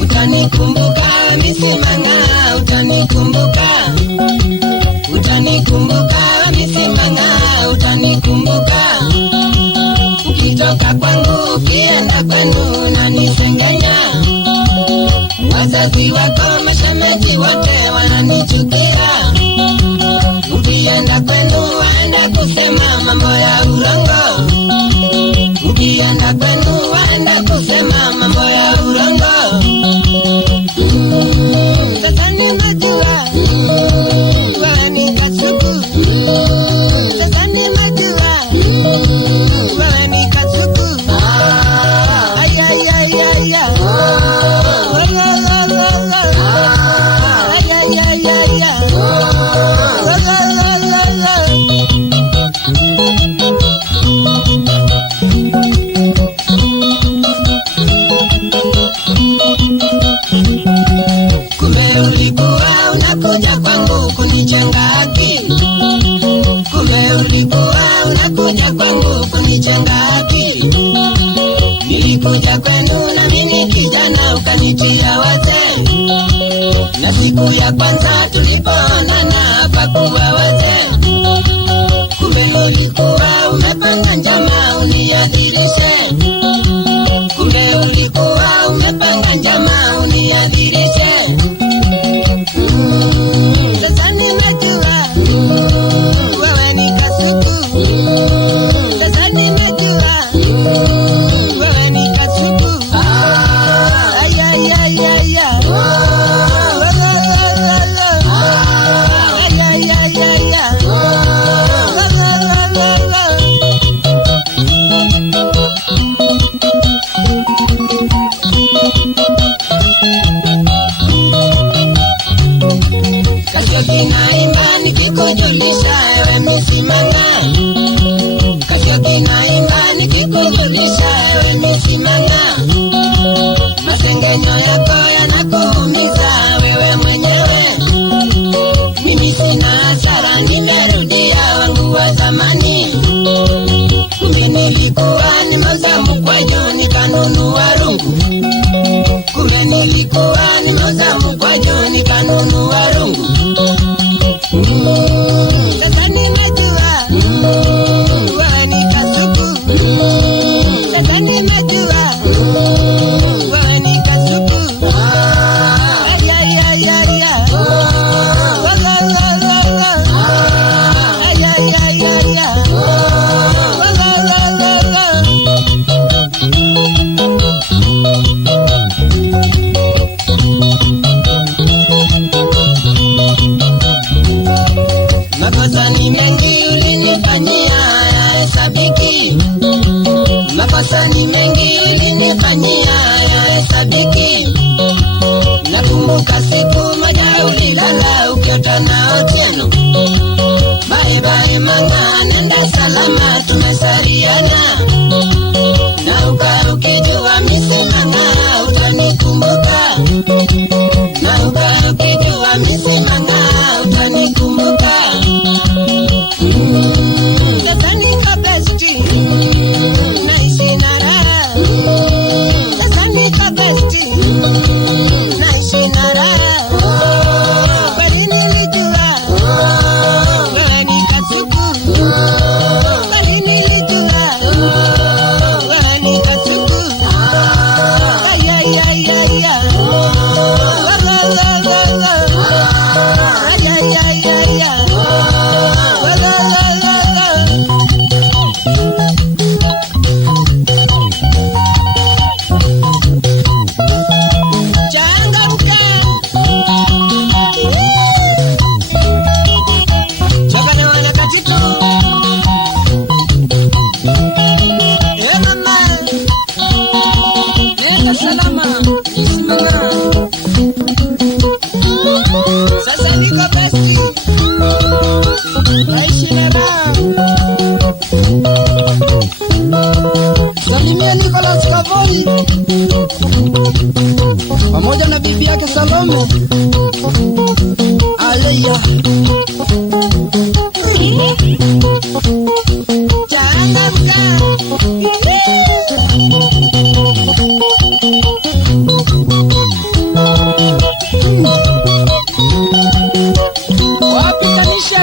Utanikumbuka misimanga, utanikumbuka. Utanikumbuka misimanga, utanikumbuka. Ukitoka kwangu ukienda kwenu unanisengenya. Wazazi wako mashemeji wote wananichukia. Ukienda kwenu waenda kusema mambo ya urongo. Ukienda kwenu waenda kusema mambo ya urongo. Sasa nimejua wewe ni kasuku. Sasa nimejua wewe ni kasuku. Ay ay ay ay ay. Ay ay ay ay ay. Kumbe ulikuwa unakuja kwangu kunichenga akili. Kumbe ulikuwa unakuja kwangu kunichenga akili. Nilikuja kwenu na mimi kijana ukanitia wazee. Na siku ya kwanza tulipoonana hapakuwa wazee. Kumbe ulikuwa umepanga njama uniadhirishe. Kumbe ulikuwa umepanga njama uniadhirishe. Sasa nimejua wewe ni kasuku. Sasa nimejua wewe ni kasuku. Ay ay ay ay ay. Ay ay ay ay ay. Kasioki naimba nikikujulisha ewe misimanga. Kasioki naimba nikikujulisha ewe misimanga. Masengenyo yako yanakuumiza wewe mwenyewe. Mimi sina hasara, nimerudia wangu wa zamani. Kumbe nilikuwa nimeuza mkwaju nikanunua rungu. Kumbe nilikuwa nimeuza mkwaju nikanunua rungu. Sasa nimejua wewe ni kasuku. Sasa nimejua wewe ni kasuku. Ay ay ay ay ay. Ay ay ay ay ay. Makosa ni mengi ulinifanyia hayahesabiki. Makosa ni mengi ulinifanyia hayahesabiki. Nakumbuka siku moja ulilala ukiota na Otieno. Bye bye manga, nenda salama tumesariana. Na ukijua misimanga utanikumbuka. Na ukijua misimanga utanikumbuka. Sasa niko besti, naishi na raha. Sasa niko besti, naishi na raha. Kweli nilijua wewe ni kasuku. Kweli nilijua wewe ni kasuku. Ay ay ay ay ay. Ay ay ay ay ay. Changamka. Chakana wana katitu. Mama. Nenda salama. Misimanga. Sasa niko besti. Naishi na raha. Salimia Nicholas Kavoi pamoja na bibi yake Salome. Aleya. Changamka. Wapi Tanisha